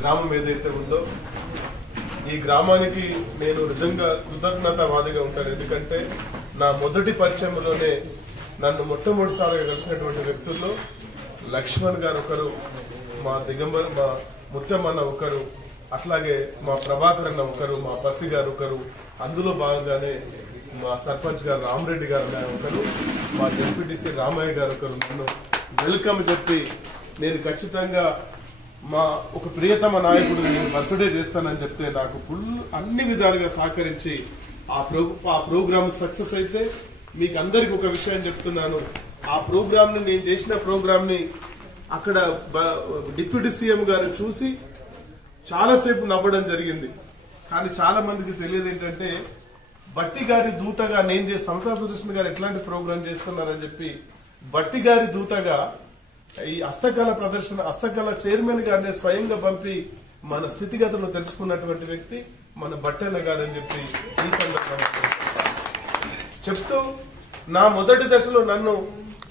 గ్రామం ఏదైతే ఉందో ఈ గ్రామానికి నేను నిజంగా కృతజ్ఞతావాదిగా ఉంటాను. ఎందుకంటే నా మొదటి పరిచయంలోనే నన్ను మొట్టమొదటిసారిగా కలిసినటువంటి వ్యక్తుల్లో లక్ష్మణ్ గారు ఒకరు, మా దిగంబర్ మా ముత్తమ్మన్న ఒకరు, అట్లాగే మా ప్రభాకర్ అన్న ఒకరు, మా పసి గారు ఒకరు, అందులో భాగంగానే మా సర్పంచ్ గారు రామరెడ్డి గారు ఒకరు, మా జెడ్పీటీసీ రామయ్య గారు ఒకరు నన్ను వెల్కమ్ చెప్పి నేను ఖచ్చితంగా మా ఒక ప్రియతమ నాయకుడు నేను బర్త్డే చేస్తానని చెప్తే నాకు ఫుల్ అన్ని విధాలుగా సహకరించి ఆ ప్రోగ్రామ్ సక్సెస్ అయితే మీకు అందరికి ఒక విషయం చెప్తున్నాను. ఆ ప్రోగ్రామ్ ని నేను చేసిన ప్రోగ్రామ్ ని అక్కడ డిప్యూటీ సీఎం గారు చూసి చాలాసేపు నవ్వడం జరిగింది. కానీ చాలా మందికి తెలియదు ఏంటంటే బట్టి గారి దూతగా నేను చేసి సమతా సుదర్శన్ గారు ఎట్లాంటి ప్రోగ్రాం చేస్తున్నారని చెప్పి బట్టి గారి దూతగా ఈ హస్తకళ ప్రదర్శన హస్తకళ చైర్మన్ గారిని స్వయంగా పంపి మన స్థితిగతులను తెలుసుకున్నటువంటి వ్యక్తి మన బట్టన్న గారు అని చెప్పి ఈ సందర్భంగా చెప్తూ నా మొదటి దశలో నన్ను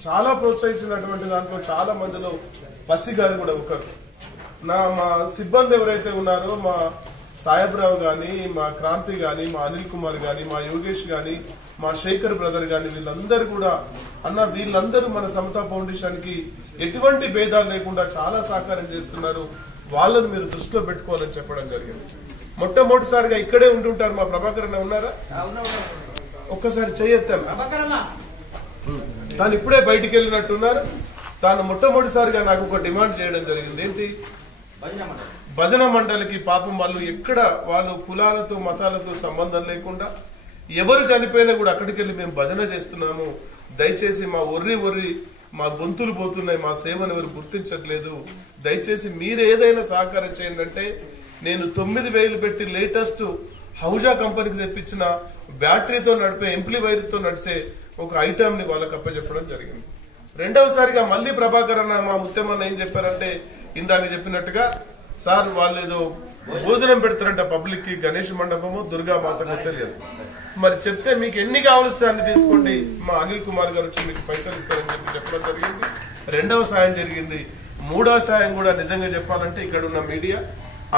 చాలా ప్రోత్సహించినటువంటి దాంట్లో చాలా మందిలో పసి గారు కూడా ఒకరు. మా సిబ్బంది ఎవరైతే ఉన్నారో మా సాయబ్రావు గాని, మా క్రాంతి గాని, మా అనిల్ కుమార్ గాని, మా యోగేష్ గాని, మా శేఖర్ బ్రదర్ గాని, వీళ్ళందరూ కూడా వీళ్ళందరూ మన సమతా ఫౌండేషన్ కి ఎటువంటి భేదాలు లేకుండా చాలా సహకారం చేస్తున్నారు. వాళ్ళని మీరు దృష్టిలో పెట్టుకోవాలని చెప్పడం జరిగింది. మొట్టమొదటిసారిగా ఇక్కడే ఉంటుంటారు మా ప్రభాకర్ అన్న ఉన్నారా? ఒక్కసారి చెయ్యొత్తాను. తాను ఇప్పుడే బయటికి వెళ్ళినట్టున్నారు. తాను మొట్టమొదటిసారిగా నాకు ఒక డిమాండ్ చేయడం జరిగింది. ఏంటి? భజన మండలికి పాపం వాళ్ళు కులాలతో మతాలతో సంబంధం లేకుండా ఎవరు చనిపోయినా కూడా అక్కడికి వెళ్ళి మేము భజన చేస్తున్నాము, దయచేసి మా ఒర్రి మా గొంతులు పోతున్నాయి, మా సేవను ఎవరు గుర్తించట్లేదు, దయచేసి మీరు ఏదైనా సహకారం చేయండి అంటే నేను 9,000 పెట్టి లేటెస్ట్ హౌజా కంపెనీకి తెప్పించిన బ్యాటరీతో నడిపే ఎంప్లివైర్ తో నడిచే ఒక ఐటమ్ ని వాళ్ళకి అప్పచెప్పడం జరిగింది. రెండవసారిగా మళ్ళీ ప్రభాకర్ అన్న మా ముత్తమ్మన్న ఏం చెప్పారంటే ఇందాక చెప్పినట్టుగా సార్ వాళ్ళు ఏదో భోజనం పెడతారంట పబ్లిక్ కి, గణేష్ మండపము దుర్గా మాతకు తెలియదు, మరి చెప్తే మీకు ఎన్ని కావలిస్తే అన్ని తీసుకోండి, మా అనిల్ కుమార్ గారు వచ్చి మీకు పైసలు ఇస్తారని చెప్పి చెప్పడం జరిగింది. రెండవ సాయం జరిగింది. మూడవ సాయం కూడా నిజంగా చెప్పాలంటే ఇక్కడ ఉన్న మీడియా,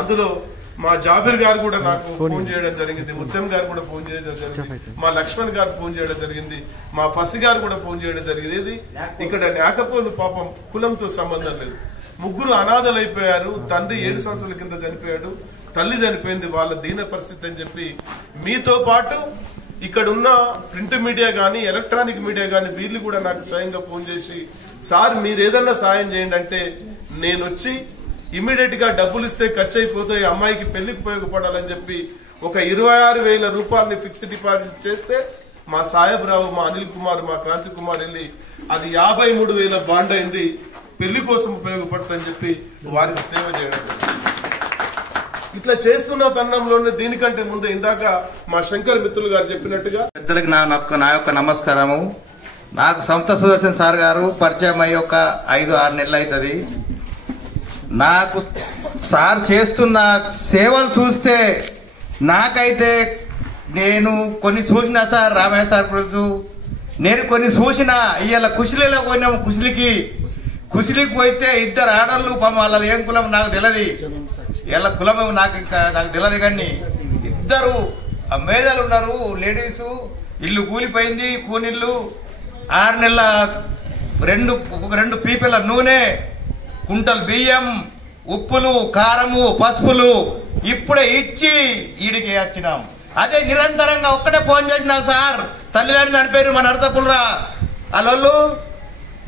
అందులో మా జాబిర్ గారు కూడా నాకు ఫోన్ చేయడం జరిగింది, ముత్యం గారు కూడా ఫోన్ చేయడం జరిగింది, మా లక్ష్మణ్ గారు ఫోన్ చేయడం జరిగింది, మా పసి గారు కూడా ఫోన్ చేయడం జరిగింది. ఇక్కడ నాకపోలు పాపం కులంతో సంబంధం లేదు, ముగ్గురు అనాథలైపోయారు. తండ్రి 7 సంవత్సరాల కింద చనిపోయాడు, తల్లి చనిపోయింది, వాళ్ళ దీన పరిస్థితి అని చెప్పి మీతో పాటు ఇక్కడ ఉన్న ప్రింట్ మీడియా గానీ ఎలక్ట్రానిక్ మీడియా గానీ వీళ్ళు కూడా నాకు స్వయంగా ఫోన్ చేసి సార్ మీరు ఏదన్నా సాయం చేయండి అంటే నేను వచ్చి ఇమీడియట్ గా డబ్బులు ఇస్తే ఖర్చు అయిపోతాయి, అమ్మాయికి పెళ్లికి ఉపయోగపడాలని చెప్పి ఒక 26,000 రూపాయలని ఫిక్స్డ్ డిపాజిట్ చేస్తే మా సాయబ్రావు, మా అనిల్ కుమార్, మా క్రాంతి కుమార్ వెళ్ళి అది 53,000 బాండ్ అయింది, పెళ్లి కోసం ఉపయోగపడుతుందని చెప్పి వారికి సేవ చేయడం. ఇట్లా చేస్తున్న తరుణంలోనే దీనికంటే ముందు ఇందాక మా శంకర్ మిత్రులు గారు చెప్పినట్టుగా పెద్దలకు నా యొక్క నమస్కారము. నాకు సమతా సుదర్శన్ సార్ గారు పరిచయం అయ్యి ఒక 5-6 నెలలు అవుతుంది. నాకు సార్ చేస్తున్న సేవలు చూస్తే నాకైతే నేను కొన్ని చూసినా సార్, రామయ్య సార్ గురించి నేను కొన్ని చూసిన ఇవాళ కుశలిలో పోయినాము. కుశలికి పోతే 2 ఆడళ్ళు వాళ్ళది ఏం కులం నాకు తెలియదు, ఇలా కులం నాకు తెలియదు, కానీ 2 మేధాలు ఉన్నారు లేడీసు. ఇల్లు కూలిపోయింది, కూనిల్లు 6 నెలల 2 పీపీల నూనె, కుంటలు బియ్యం, ఉప్పులు, కారము, పసుపులు ఇప్పుడే ఇచ్చి ఈడికి వచ్చినాం. అదే నిరంతరంగా ఒక్కటే ఫోన్ చేసినా సార్ తల్లిదండ్రులు చనిపోయారు మన నరసపుల్రా వాళ్ళు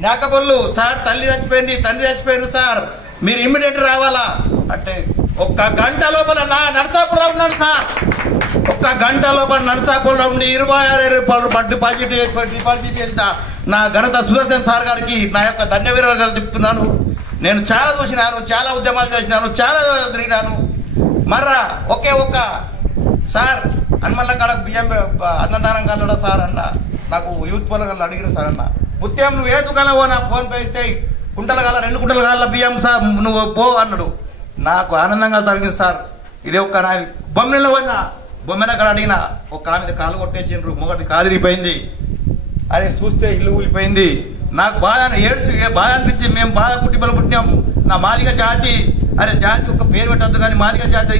నాకపొల్లు సార్, తల్లి చచ్చిపోయింది, తండ్రి చచ్చిపోయారు సార్, మీరు ఇమ్మీడియట్ రావాలా అంటే 1 గంట లోపల నా నరసాపురం ఉన్నాను సార్. 1 గంట లోపల నరసాపురం ఉండి 26,000 రూపాయలు డిపాజిట్ చేసిన నా ఘనత సుదర్శన్ సార్ గారికి నా యొక్క ధన్యవాదాలు చెప్తున్నాను. నేను చాలా చూసినాను, చాలా ఉద్యమాలు చేసినాను, చాలా తిరిగినాను. మర్రా ఒకే సార్ హనుమల్ల కాడ బియ్యం అన్నదానం కలడా సార్ అన్న, నాకు యూత్ పొలగల్లో అడిగిన సార్ అన్న, ముత్యం నువ్వు ఏ దుకాణం నా ఫోన్ పే ఇస్తే 2 కుంటల కాళ్ళ బియ్యం సార్ నువ్వు పో అన్నాడు. నాకు ఆనందంగా జరిగింది సార్. ఇది ఒక బొమ్మలో పోయినా బొమ్మన అక్కడ అడిగిన ఒక ఆమె కాలు కొట్టేసిండ్రు, మొగటి కాలు ఇరిగిపోయింది, అది చూస్తే ఇల్లు కూలిపోయింది. నాకు బాగా ఏడ్చి బాగా అనిపించింది. మేము బాగా కుటుంబాలు పుట్టినాం, నా మాదిగ జాతి అరే జాతి ఒక పేరు పెట్టద్దు కానీ మాదిగ జాతి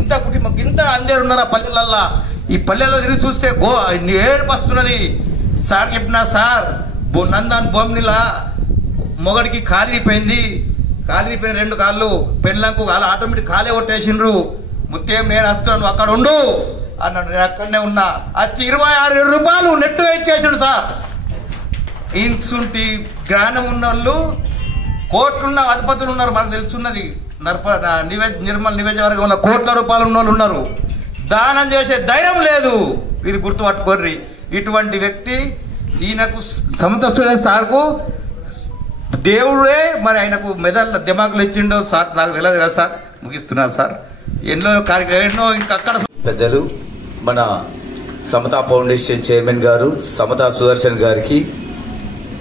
ఇంత కుటుంబం ఇంత అందరు ఉన్నారు ఆ పల్లెలల్లా. ఈ పల్లెల్లో తిరిగి చూస్తే ఏడుపు వస్తున్నది. సార్ చెప్పినా సార్ నందాన్ బొమ్మిలా మొగడికి కాలిపోయిన 2 కాళ్ళు పెళ్ళంకు వాళ్ళు ఆటోమేటిక్ కాలే కొట్టేసిండ్రు. ముత్యం నేను వస్తున్నాను అక్కడ ఉండు అన్నాడు. నేను అక్కడనే ఉన్నా. వచ్చి 26 రూపాయలు నెట్టుగా ఇచ్చేసాడు సార్. ఇంటి జ్ఞానం ఉన్న వాళ్ళు కోట్లున్న అధిపతులు ఉన్నారు, మనకు తెలుసున్నది. నిర్మల్ నియోజకవర్గంలో కోట్ల రూపాయలు ఉన్న వాళ్ళు ఉన్నారు. దానం చేసే ధైర్యం లేదు. ఇది గుర్తుపట్టుకోర్రి. ఇటువంటి వ్యక్తి ఈయనకు సమతస్తుడే సార్కు దేవుడే మరి ఆయనకు మెదళ్ళ దిమాకులు ఇచ్చిండో సార్ నాకు తెలియదు కదా సార్. ముగిస్తున్నారు సార్. ఎన్నో ఇంకక్కడ పెద్దలు మన సమతా ఫౌండేషన్ చైర్మన్ గారు సమతా సుదర్శన్ గారికి,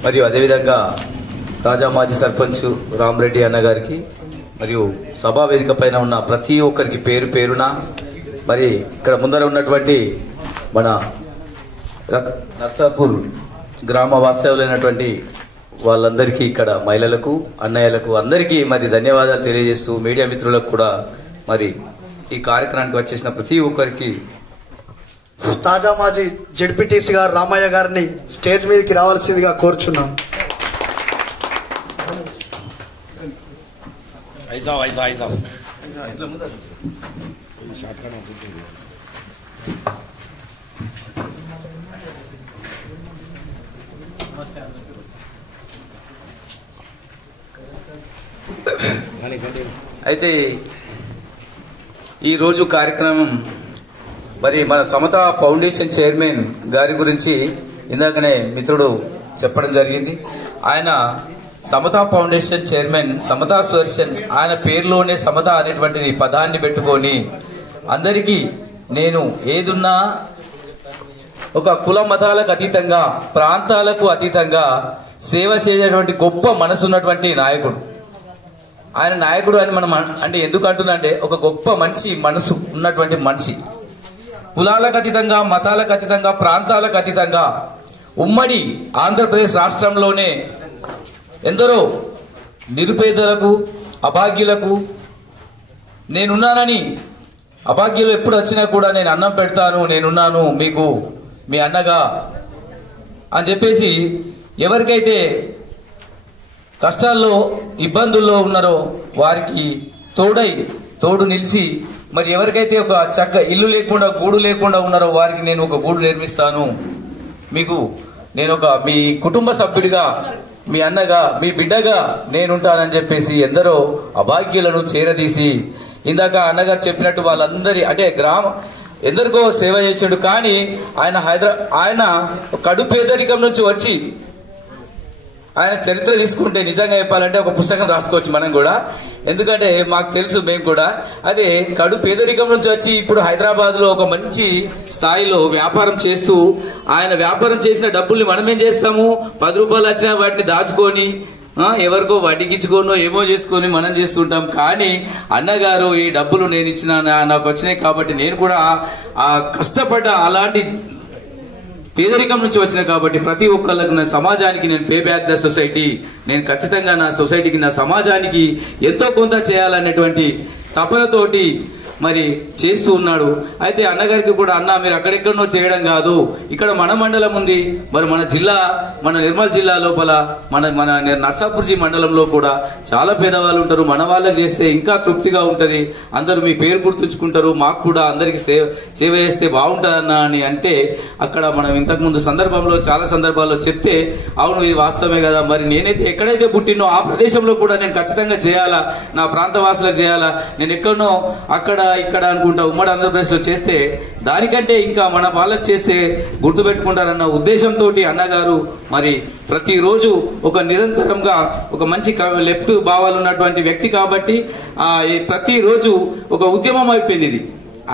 మరియు అదేవిధంగా రాజా మాజీ సర్పంచ్ రామరెడ్డి అన్న గారికి, మరియు సభా వేదిక పైన ఉన్న ప్రతి ఒక్కరికి పేరు పేరున, మరి ఇక్కడ ముందర ఉన్నటువంటి మన నర్సాపూర్ గ్రామ వాస్తవ్యులైనటువంటి వాళ్ళందరికీ, ఇక్కడ మహిళలకు అన్నయ్యలకు అందరికీ మరి ధన్యవాదాలు తెలియజేస్తూ, మీడియా మిత్రులకు కూడా మరి ఈ కార్యక్రమానికి వచ్చేసిన ప్రతి ఒక్కరికి తాజా మాజీ జెడ్పీటీసీ గారు రామయ్య గారిని స్టేజ్ మీదకి రావాల్సిందిగా కోరుచున్నాం. అయితే ఈరోజు కార్యక్రమం మరి మన సమతా ఫౌండేషన్ చైర్మన్ గారి గురించి ఇందాకనే మిత్రుడు చెప్పడం జరిగింది. ఆయన సమతా ఫౌండేషన్ చైర్మన్ సమతా సుదర్శన్, ఆయన పేరులోనే సమత అనేటువంటిది పదాన్ని పెట్టుకొని అందరికీ నేను ఏదున్నా ఒక కుల మతాలకు అతీతంగా, ప్రాంతాలకు అతీతంగా సేవ చేసేటువంటి గొప్ప మనసున్నటువంటి నాయకుడు. ఆయన నాయకుడు అని మనం అంటే ఎందుకు అంటున్నా అంటే, ఒక గొప్ప మంచి మనసు ఉన్నటువంటి మనిషి. కులాలకు అతీతంగా, మతాలకు అతీతంగా, ప్రాంతాలకు అతీతంగా ఉమ్మడి ఆంధ్రప్రదేశ్ రాష్ట్రంలోనే ఎందరో నిరుపేదలకు, అభాగ్యులకు నేనున్నానని, అభాగ్యులు ఎప్పుడు వచ్చినా కూడా నేను అన్నం పెడతాను, నేనున్నాను మీకు మీ అన్నగా అని చెప్పేసి ఎవరికైతే కష్టాల్లో ఇబ్బందుల్లో ఉన్నారో వారికి తోడు నిలిచి, మరి ఎవరికైతే ఒక చక్క ఇల్లు లేకుండా, గూడు లేకుండా ఉన్నారో వారికి నేను ఒక గూడు నిర్మిస్తాను, మీకు నేను మీ కుటుంబ సభ్యుడిగా, మీ అన్నగా, మీ బిడ్డగా నేనుంటానని చెప్పేసి ఎందరో అభాగ్యులను చేరదీసి, ఇందాక అన్నగారు చెప్పినట్టు వాళ్ళందరి అంటే ఎందరికో సేవ చేసాడు. కానీ ఆయన కడు పేదరికం నుంచి వచ్చి, ఆయన చరిత్ర తీసుకుంటే నిజంగా చెప్పాలంటే ఒక పుస్తకం రాసుకోవచ్చు మనం కూడా. ఎందుకంటే మాకు తెలుసు, మేము కూడా అదే కడు పేదరికం నుంచి వచ్చి ఇప్పుడు హైదరాబాద్ లో ఒక మంచి స్థాయిలో వ్యాపారం చేస్తూ, ఆయన వ్యాపారం చేసిన డబ్బుల్ని మనం ఏం చేస్తాము, 10 రూపాయలు వచ్చినా వాటిని దాచుకొని ఎవరికో వడ్డీకిచ్చుకోనో ఏమో చేసుకొని మనం చేస్తుంటాం. కానీ అన్నగారు ఈ డబ్బులు నేను ఇచ్చిన నాకు వచ్చినాయి కాబట్టి నేను కూడా ఆ కష్టపడ్డ అలాంటి పేదరికం నుంచి వచ్చిన కాబట్టి ప్రతి ఒక్కళ్ళకు నా సమాజానికి నేను పే బ్యాక్ ద సొసైటీ, నేను ఖచ్చితంగా నా సొసైటీకి, నా సమాజానికి ఎంతో కొంత చేయాలనేటువంటి తపనతోటి మరి చేస్తూ ఉన్నాడు. అయితే అన్నగారికి కూడా, అన్న మీరు అక్కడెక్కడనో చేయడం కాదు, ఇక్కడ మన మండలం ఉంది, మరి మన జిల్లా, మన నిర్మల్ జిల్లా లోపల మన నర్సాపూర్జీ మండలంలో కూడా చాలా పేదవాళ్ళు ఉంటారు, మన వాళ్ళకి చేస్తే ఇంకా తృప్తిగా ఉంటది, అందరూ మీ పేరు గుర్తుంచుకుంటారు, మాకు కూడా అందరికి సేవ చేస్తే బాగుంటుందన్న అని అంటే, అక్కడ మనం ఇంతకుముందు సందర్భంలో చాలా సందర్భాల్లో చెప్తే అవును ఇది వాస్తవమే కదా, మరి నేనైతే ఎక్కడైతే పుట్టినో ఆ ప్రదేశంలో కూడా నేను ఖచ్చితంగా చేయాలా, నా ప్రాంత వాసులకు చేయాలా, నేను ఎక్కడనో అక్కడ ఇక్కడ అనుకుంటా ఉమ్మడి ఆంధ్రప్రదేశ్ లో చేస్తే దానికంటే ఇంకా మన వాళ్ళకి చేస్తే గుర్తుపెట్టుకుంటారన్న ఉద్దేశంతో అన్నగారు మరి ప్రతిరోజు ఒక నిరంతరంగా ఒక మంచి లెఫ్ట్ భావాలు ఉన్నటువంటి వ్యక్తి కాబట్టి ప్రతిరోజు ఒక ఉద్యమం అయిపోయింది. ఇది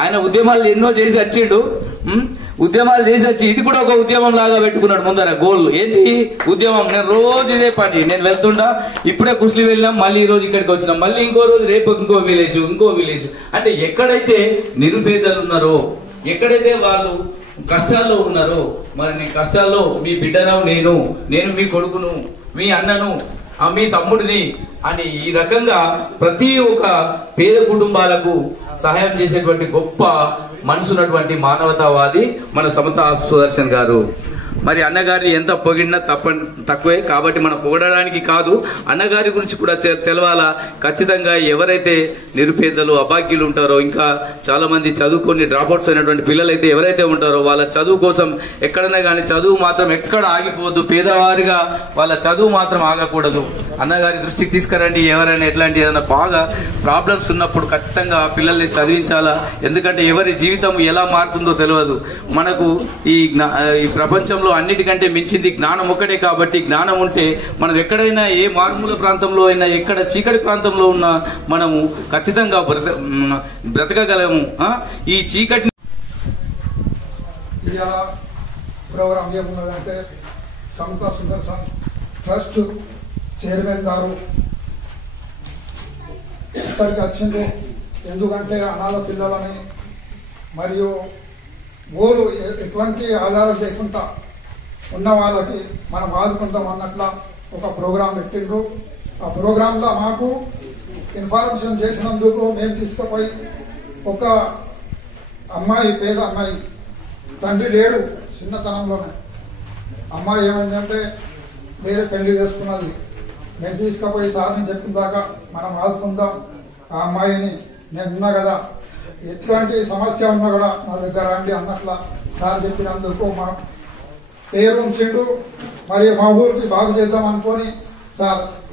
ఆయన ఉద్యమాలు ఎన్నో చేసి వచ్చిండు, ఉద్యమాలు చేసి వచ్చి ఇది కూడా ఒక ఉద్యమం లాగా పెట్టుకున్నాడు ముందర గోల్. ఏంటి ఉద్యమం? నేను రోజు ఇదే పని, నేను వెళ్తుంటా, ఇప్పుడే కుస్లి వెళ్ళాం, మళ్ళీ ఈ రోజు ఇక్కడికి వచ్చినాం, మళ్ళీ ఇంకో రోజు రేపు ఇంకో విలేజ్. అంటే ఎక్కడైతే నిరుపేదలు ఉన్నారో, ఎక్కడైతే వాళ్ళు కష్టాల్లో ఉన్నారో, మరి నీ కష్టాల్లో మీ బిడ్డను నేను మీ కొడుకును, మీ అన్నను మీ తమ్ముడిని అని ఈ రకంగా ప్రతి ఒక్క పేద కుటుంబాలకు సహాయం చేసేటువంటి గొప్ప మనసున్నటువంటి మానవతావాది మన సమతా సుదర్శన్ గారు. మరి అన్నగారిని ఎంత పొగిడినా తక్కువే, కాబట్టి మనం పొగడడానికి కాదు, అన్నగారి గురించి కూడా తెలవాలా. ఖచ్చితంగా ఎవరైతే నిరుపేదలు అభాగ్యులు ఉంటారో, ఇంకా చాలా మంది చదువుకొని డ్రాప్అవుట్స్ అయినటువంటి పిల్లలు అయితే ఎవరైతే ఉంటారో వాళ్ళ చదువు కోసం ఎక్కడైనా కానీ చదువు మాత్రం ఎక్కడ ఆగిపోవద్దు, పేదవారిగా వాళ్ళ చదువు మాత్రం ఆగకూడదు. అన్నగారి దృష్టికి తీసుకురండి. ఎవరైనా ఎట్లాంటి ఏదైనా బాగా ప్రాబ్లమ్స్ ఉన్నప్పుడు ఖచ్చితంగా పిల్లల్ని చదివించాలా. ఎందుకంటే ఎవరి జీవితం ఎలా మారుతుందో తెలియదు. మనకు ఈ ప్రపంచంలో అన్నిటికంటే మించింది జ్ఞానం ఒకటే. కాబట్టి జ్ఞానం ఉంటే మనం ఎక్కడైనా ఏ మారుమూల ప్రాంతంలో అయినా ఎక్కడ చీకటి ప్రాంతంలో ఉన్నా మనము ఖచ్చితంగా బ్రతకగలము. ఈ చీకటి ప్రోగ్రామ్ ఏమున్నదంటే సమతా సుదర్శన్ ట్రస్ట్ చైర్మన్ గారు ఇక్కడికి వచ్చింది. ఎందుకంటే అనాథ పిల్లలని మరియు ఊరు ఎటువంటి ఆధారం లేకుండా ఉన్న వాళ్ళకి మనం ఆదుకుందాం అన్నట్ల ఒక ప్రోగ్రాం పెట్టిండ్రు. ఆ ప్రోగ్రాంలో మాకు ఇన్ఫర్మేషన్ చేసినందుకు మేము తీసుకుపోయి ఒక అమ్మాయి, పేద అమ్మాయి, తండ్రి లేడు, చిన్నతనంలోనే అమ్మాయి ఏమైందంటే వేరే పెళ్లి చేసుకున్నది. మేము తీసుకుపోయి సార్ని చెప్పిన దాకా మనం ఆదుకుందాం ఆ అమ్మాయిని, నేను ఉన్నా కదా, ఎట్లాంటి సమస్య ఉన్నా కూడా నా దగ్గర రండి అన్నట్ల సార్ చెప్పినందుకు మా పేరు ఉంచిండు. మరి మా ఊరికి బాగు చేద్దాం అనుకొని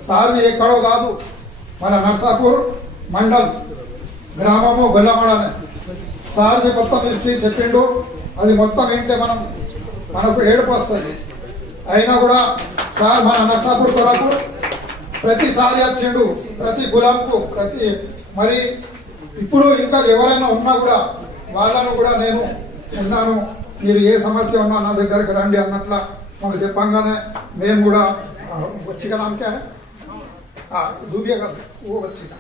సార్ది ఎక్కడో కాదు, మన నర్సాపూర్ మండల్ గ్రామము గొల్లమడనే సార్ది మొత్తం హిస్టరీ చెప్పిండు. అది మొత్తం ఏంటంటే మనకు ఏడుపు వస్తుంది. అయినా కూడా సార్ మన నర్సాపూర్ కొరకు ప్రతిసారి వచ్చిండు, ప్రతి గులాంకు మరి ఇప్పుడు ఇంకా ఎవరైనా ఉన్నా కూడా వాళ్ళను కూడా నేను ఉన్నాను, మీరు ఏ సమస్య ఉన్నా నా దగ్గరికి రండి అన్నట్ల మాకు చెప్పంగానే మేము కూడా వచ్చిగా నామకే కాదు ఓ వచ్చిగా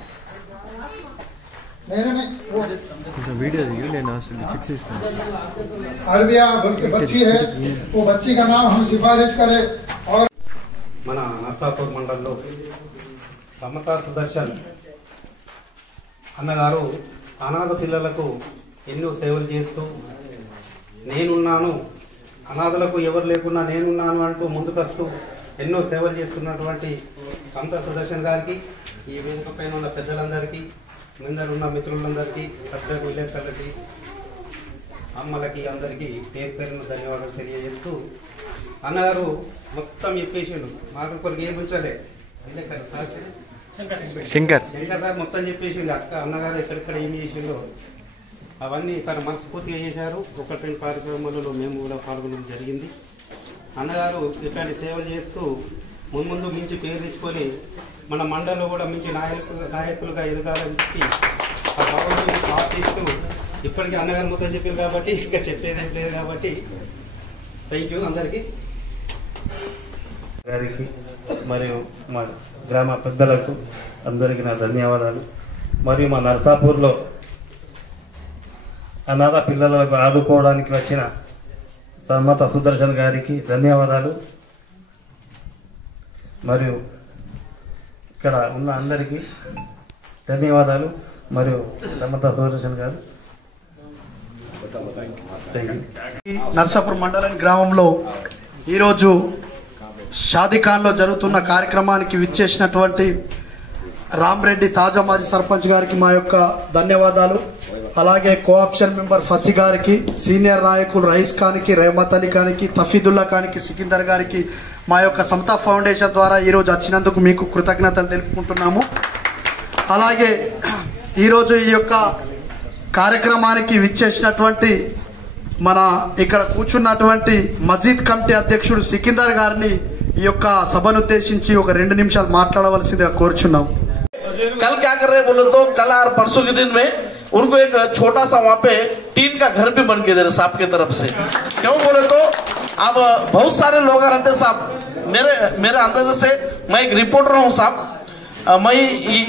मैंने वीडियो लेना अरबिया बच्ची है, वो बच्ची का नाम हम सिफारिश करें. और మన నర్సాపూర్ మండలంలో సమతా సుదర్శన్ అన్నగారు అనాథ పిల్లలకు ఎన్నో సేవలు చేస్తూ నేనున్నాను, అనాథలకు ఎవరు లేకున్నా నేనున్నాను అంటూ ముందుకొస్తూ ఎన్నో సేవలు చేస్తున్నటువంటి సమతా సుదర్శన్ గారికి, ఈ వేదిక పైన ఉన్న పెద్దలందరికీ, ముందరున్న మిత్రులందరికీ, సభ్యులకు, విలేకరులకి, అమ్మలకి, అందరికీ పేరు పేరున ధన్యవాదాలు తెలియజేస్తూ, అన్నగారు మొత్తం చెప్పేసిండు. మాకు కొరకు ఏం ఉంచలే, శంకర్ సార్ మొత్తం చెప్పేసిండు. అన్నగారు ఎక్కడెక్కడ ఏమి చేసిండో అవన్నీ తన మనస్ఫూర్తిగా చేశారు. ఒకటి రెండు కార్యక్రమాలలో మేము కూడా పాల్గొనడం జరిగింది. అన్నగారు ఇట్లాంటి సేవలు చేస్తూ ముందు మించి పేరు తెచ్చుకొని మన మండలంలో కూడా మించి నాయకులుగా ఎదగాలని చెప్పి ఆ భావంతో ప్రార్థిస్తూ ఇప్పటికీ అన్నగారు మొత్తం చెప్పారు కాబట్టి ఇంకా చెప్పేదేం లేదు కాబట్టి థ్యాంక్ యూ అందరికీ, గారికి మరియు మా గ్రామ పెద్దలకు అందరికీ నా ధన్యవాదాలు. మరియు మా నర్సాపూర్లో అనాథ పిల్లలకు ఆదుకోవడానికి వచ్చిన సమతా సుదర్శన్ గారికి ధన్యవాదాలు. మరియు ఇక్కడ ఉన్న అందరికీ ధన్యవాదాలు. మరియు సమతా సుదర్శన్ గారు నర్సాపూర్ మండలం గ్రామంలో ఈరోజు షాదీఖాన్లో జరుగుతున్న కార్యక్రమానికి విచ్చేసినటువంటి రామ్రెడ్డి తాజా మాజీ సర్పంచ్ గారికి మా యొక్క ధన్యవాదాలు. అలాగే కోఆప్షన్ మెంబర్ ఫసి గారికి, సీనియర్ నాయకులు రయీస్ ఖాన్కి, రెహమత్ అలీ ఖాన్కి, తఫీదుల్లా ఖాన్కి, సికిందర్ గారికి మా యొక్క సమతా ఫౌండేషన్ ద్వారా ఈరోజు వచ్చినందుకు మీకు కృతజ్ఞతలు తెలుపుకుంటున్నాము. అలాగే ఈరోజు ఈ యొక్క కార్యక్రమానికి విచ్చేసినటువంటి మన ఇక్కడ కూర్చున్నటువంటి మస్జిద్ కమిటీ అధ్యక్షుడు సికిందర్ గారిని ఈ యొక్క సభను ఉద్దేశించి ఒక 2 నిమిషాలు మాట్లాడవలసిందిగా కోరుచున్నాం. कल क्या कर रहे बोले तो कल और परसों के दिन में उनको एक छोटा सा वहाँ पे टीन का घर भी बन के दे रहे साहब की तरफ से. क्यों बोले तो अब बहुत सारे लोग रहते साहब, मेरे अंदाजे से मैं एक रिपोर्टर हूँ साहब, मैं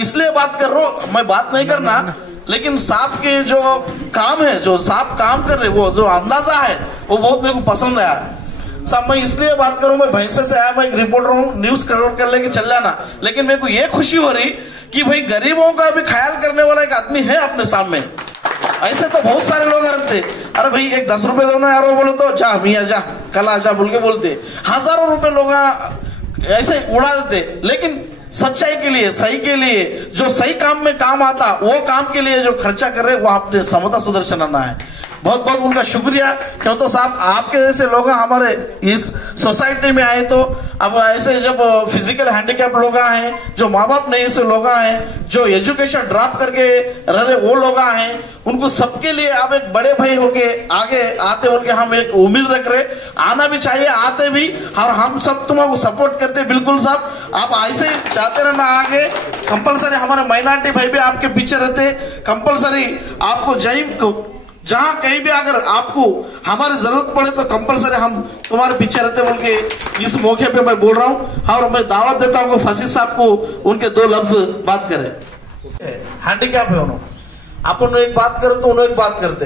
इसलिए बात कर रहा हूँ, मैं बात नहीं करना, लेकिन साहब के जो काम है, जो साहब काम कर रहे वो जो अंदाजा है वो बहुत मेरे को पसंद आया. साहब मैं इसलिए बात करूं, मैं भैंसे से आया, मैं एक रिपोर्टर हूं, न्यूज कवर कर लेके चल जाना, लेकिन मेरे को ये खुशी हो रही कि भाई गरीबों का भी ख्याल करने वाला एक आदमी है अपने सामने। ऐसे तो बहुत सारे लोग रहते, अरे भाई एक 10 रुपए दो ना यार, वो बोले तो जा मियाँ जा, कल आ जा बोल के बोलते, हजारों रुपए लोग ऐसे उड़ा देते। लेकिन सच्चाई के लिए, सही के लिए, जो सही काम में काम आता, वो काम के लिए जो खर्चा कर रहे, वो आपने समता सुदर्शन अन्ना है। बहुत बहुत उनका शुक्रिया। क्यों तो साहब आपके जैसे लोग हमारे इस सोसाइटी में आए, तो अब ऐसे जब फिजिकल हैंडीकैप लोग हैं, जो माँ बाप नहीं ऐसे लोग हैं, जो एजुकेशन ड्रॉप करके रह रहे वो लोग हैं, उनको सबके लिए आप एक बड़े भाई होके आगे आते बोल के हम एक उम्मीद रख रहे, आना भी चाहिए, आते भी, और हम सब तुमको सपोर्ट करते बिल्कुल साहब। आप ऐसे जाते रहना आगे, कंपलसरी हमारे माइनॉरिटी भाई भी आपके पीछे रहते, कंपलसरी आपको जहां कहीं भी अगर आपको हमारी जरूरत पड़े तो कंपलसरी हम तुम्हारे पीछे रहते बोल के इस मौके पे मैं बोल रहा हूं। और मैं दावत देता हूं कि फसील साहब को उनके 2 लफ्ज बात करें। हैंडीकैप है उन्होंने, अपन एक बात करो तो उन्होंने एक बात करते,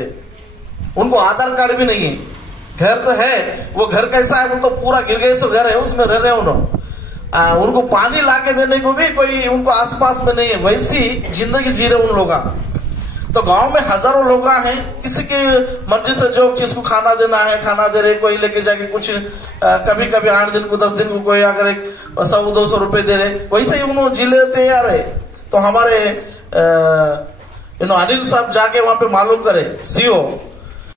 उनको आधार कार्ड भी नहीं है, घर तो है, वो घर कैसा है, वो तो पूरा गिर गए सो घर है, उसमें रह रहे उन्होंने, उनको पानी लाके देने को भी कोई उनको आसपास में नहीं है, वैसी जिंदगी जी रहे उन लोग। तो गांव में हजारों लोग हैं, किसी की मर्जी से जो किसको खाना देना है खाना दे रहे, कोई लेके जाके कुछ कभी कभी 8 दिन को 10 दिन को कोई अगर 100-200 रुपए दे रहे, वैसे ही उन्होंने जी लेते यार है। तो हमारे अनिल साहब जाके वहां पे मालूम करे, सीओ